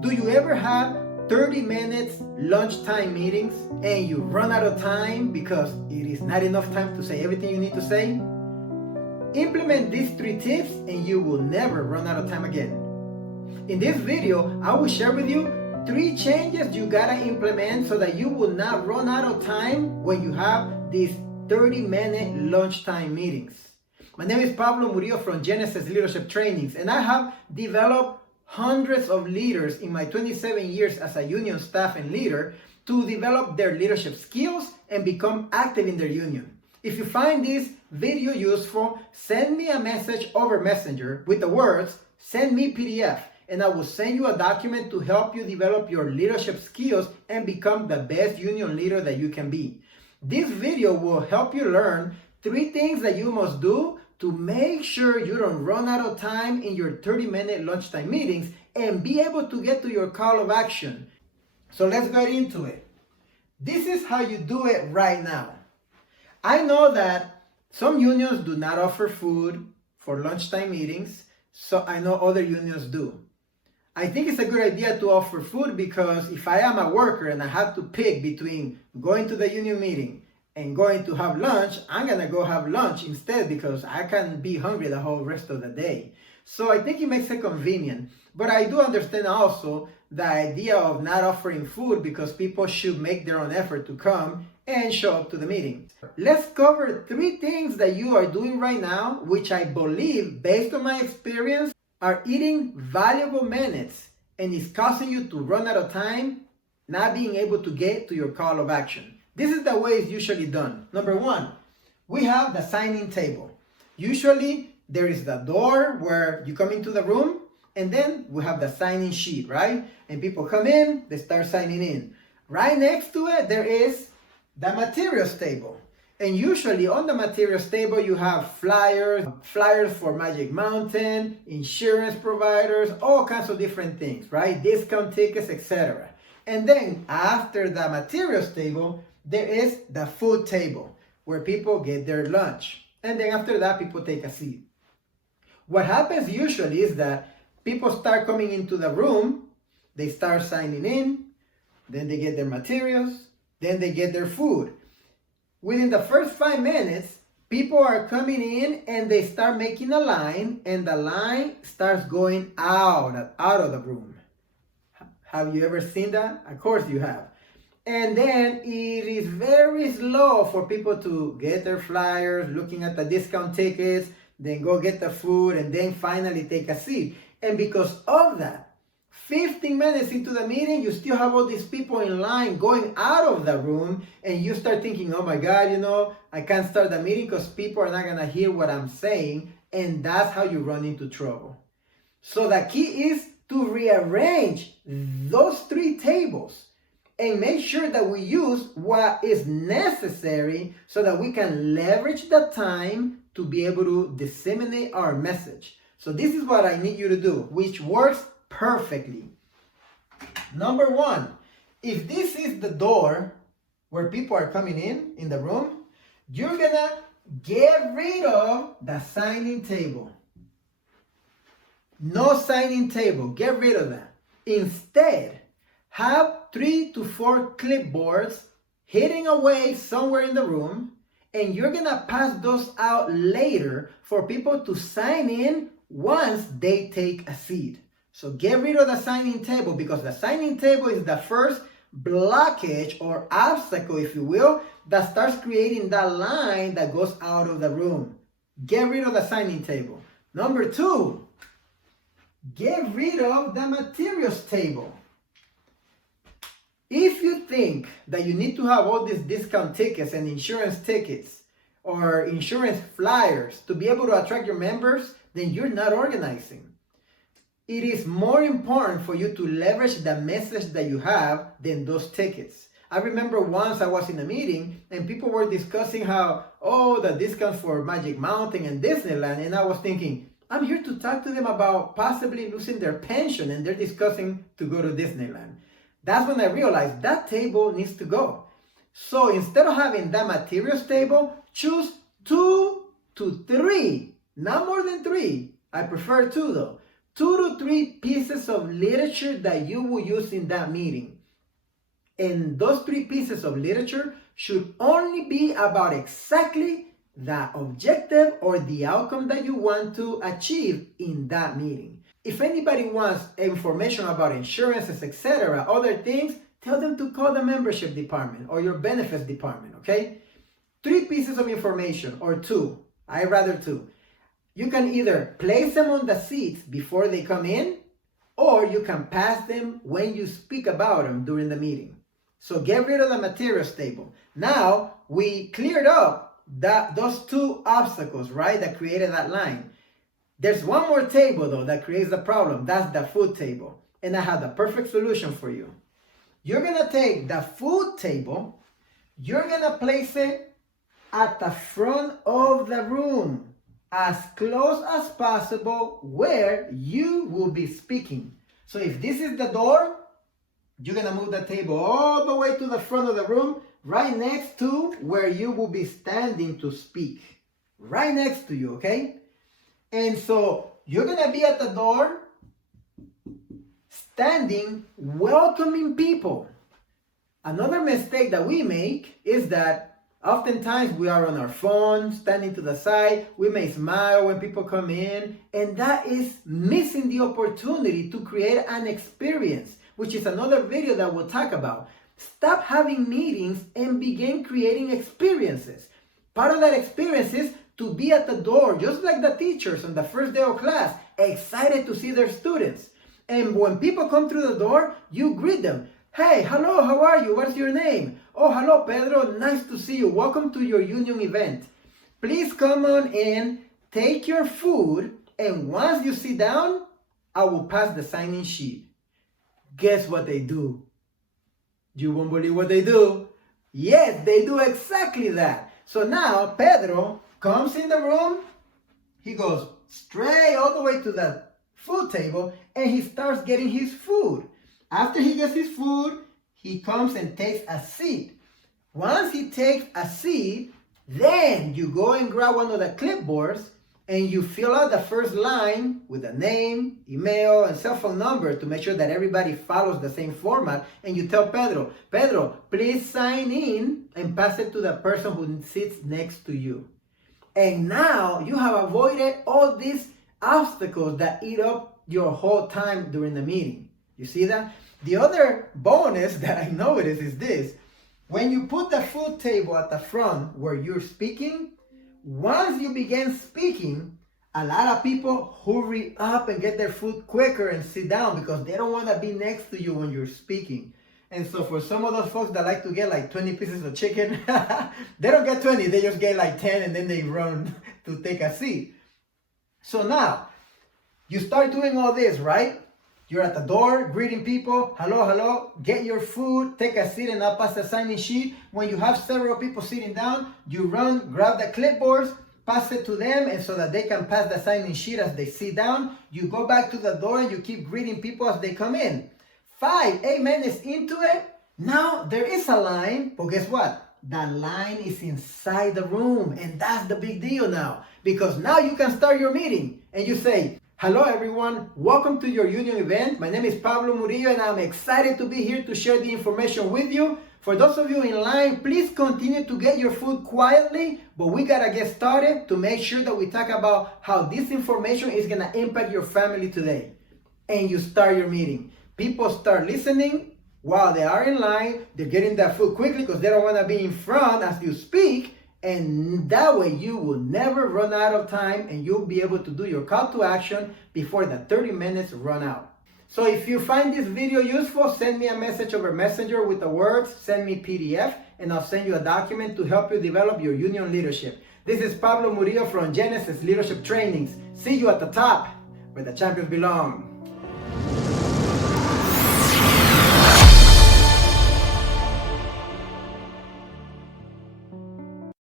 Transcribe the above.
Do you ever have 30 minutes lunchtime meetings and you run out of time because it is not enough time to say everything you need to say? Implement these 3 tips and you will never run out of time again. In this video, I will share with you 3 changes you gotta implement so that you will not run out of time when you have these 30-minute lunchtime meetings. My name is Pablo Murillo from Genesis Leadership Trainings, and I have developed hundreds of leaders in my 27 years as a union staff and leader to develop their leadership skills and become active in their union. If you find this video useful, send me a message over Messenger with the words, "Send me PDF," and I will send you a document to help you develop your leadership skills and become the best union leader that you can be. This video will help you learn 3 things that you must do to make sure you don't run out of time in your 30-minute lunchtime meetings and be able to get to your call of action. So let's get into it. This is how you do it right now. I know that some unions do not offer food for lunchtime meetings, so I know other unions do. I think it's a good idea to offer food because if I am a worker and I have to pick between going to the union meeting and going to have lunch, I'm gonna go have lunch instead because I can be hungry the whole rest of the day. So I think it makes it convenient. But I do understand also the idea of not offering food because people should make their own effort to come and show up to the meeting. Let's cover 3 things that you are doing right now, which I believe, based on my experience, are eating valuable minutes and is causing you to run out of time, not being able to get to your call of action. This is the way it's usually done. Number 1, we have the sign-in table. Usually there is the door where you come into the room, and then we have the sign-in sheet, right? And people come in, they start signing in. Right next to it, there is the materials table. And usually on the materials table, you have flyers for Magic Mountain, insurance providers, all kinds of different things, right? Discount tickets, etc. And then after the materials table, there is the food table where people get their lunch. And then after that, people take a seat. What happens usually is that people start coming into the room, they start signing in, then they get their materials, then they get their food. Within the first 5 minutes, people are coming in and they start making a line, and the line starts going out of the room. Have you ever seen that? Of course you have. And then it is very slow for people to get their flyers, looking at the discount tickets, then go get the food, and then finally take a seat. And because of that, 15 minutes into the meeting, you still have all these people in line going out of the room, and you start thinking, oh my God, I can't start the meeting because people are not going to hear what I'm saying, and that's how you run into trouble. So the key is to rearrange those 3 tables and make sure that we use what is necessary so that we can leverage the time to be able to disseminate our message. So this is what I need you to do, which works perfectly. Number 1, if this is the door where people are coming in the room, you're gonna get rid of the signing table. No signing table, get rid of that. Instead, have 3 to 4 clipboards hidden away somewhere in the room, and you're gonna pass those out later for people to sign in once they take a seat. So get rid of the signing table, because the signing table is the first blockage or obstacle, if you will, that starts creating that line that goes out of the room. Get rid of the signing table. Number 2, get rid of the materials table. If you think that you need to have all these discount tickets and insurance tickets or insurance flyers to be able to attract your members, then you're not organizing. It is more important for you to leverage the message that you have than those tickets. I remember once I was in a meeting and people were discussing how, the discounts for Magic Mountain and Disneyland, and I was thinking, I'm here to talk to them about possibly losing their pension, and they're discussing to go to Disneyland. That's when I realized that table needs to go. So instead of having that materials table, choose 2 to 3, not more than 3. I prefer 2 though. 2 to 3 pieces of literature that you will use in that meeting. And those 3 pieces of literature should only be about exactly the objective or the outcome that you want to achieve in that meeting. If anybody wants information about insurances, etc., other things, tell them to call the membership department or your benefits department, okay? 3 pieces of information, or 2. I'd rather 2. You can either place them on the seats before they come in, or you can pass them when you speak about them during the meeting. So get rid of the materials table. Now, we cleared up those 2 obstacles, right, that created that line. There's one more table, though, that creates the problem. That's the food table. And I have the perfect solution for you. You're going to take the food table, you're going to place it at the front of the room, as close as possible where you will be speaking. So if this is the door, you're going to move the table all the way to the front of the room, right next to where you will be standing to speak. Right next to you, okay? And so you're going to be at the door, standing, welcoming people. Another mistake that we make is that oftentimes we are on our phone, standing to the side. We may smile when people come in, and that is missing the opportunity to create an experience, which is another video that we'll talk about. Stop having meetings and begin creating experiences. Part of that experience is to be at the door, just like the teachers on the first day of class, excited to see their students. And when people come through the door, you greet them. Hey, hello, how are you? What's your name? Oh, hello, Pedro. Nice to see you. Welcome to your union event. Please come on in, take your food, and once you sit down, I will pass the sign-in sheet. Guess what they do? You won't believe what they do. Yes, they do exactly that. So now, Pedro comes in the room, he goes straight all the way to the food table, and he starts getting his food. After he gets his food, he comes and takes a seat. Once he takes a seat, then you go and grab one of the clipboards and you fill out the first line with a name, email, and cell phone number to make sure that everybody follows the same format. And you tell Pedro, Pedro, please sign in and pass it to the person who sits next to you. And now you have avoided all these obstacles that eat up your whole time during the meeting. You see that? The other bonus that I noticed is this. When you put the food table at the front where you're speaking, once you begin speaking, a lot of people hurry up and get their food quicker and sit down because they don't want to be next to you when you're speaking. And so for some of those folks that like to get like 20 pieces of chicken, they don't get 20, they just get like 10 and then they run to take a seat. So now, you start doing all this, right? You're at the door, greeting people, hello, hello, get your food, take a seat, and I'll pass the sign-in sheet. When you have several people sitting down, you run, grab the clipboards, pass it to them, and so that they can pass the sign-in sheet as they sit down. You go back to the door and you keep greeting people as they come in. 5, 8 minutes into it, now there is a line, but guess what? That line is inside the room, and that's the big deal now, because now you can start your meeting, and you say, hello everyone, welcome to your union event. My name is Pablo Murillo and I'm excited to be here to share the information with you. For those of you in line, please continue to get your food quietly, but we gotta get started to make sure that we talk about how this information is gonna impact your family today. And you start your meeting. People start listening while they are in line. They're getting that food quickly because they don't wanna be in front as you speak. And that way you will never run out of time and you'll be able to do your call to action before the 30 minutes run out. So if you find this video useful, send me a message over Messenger with the words, send me PDF, and I'll send you a document to help you develop your union leadership. This is Pablo Murillo from Genesis Leadership Trainings. See you at the top where the champions belong.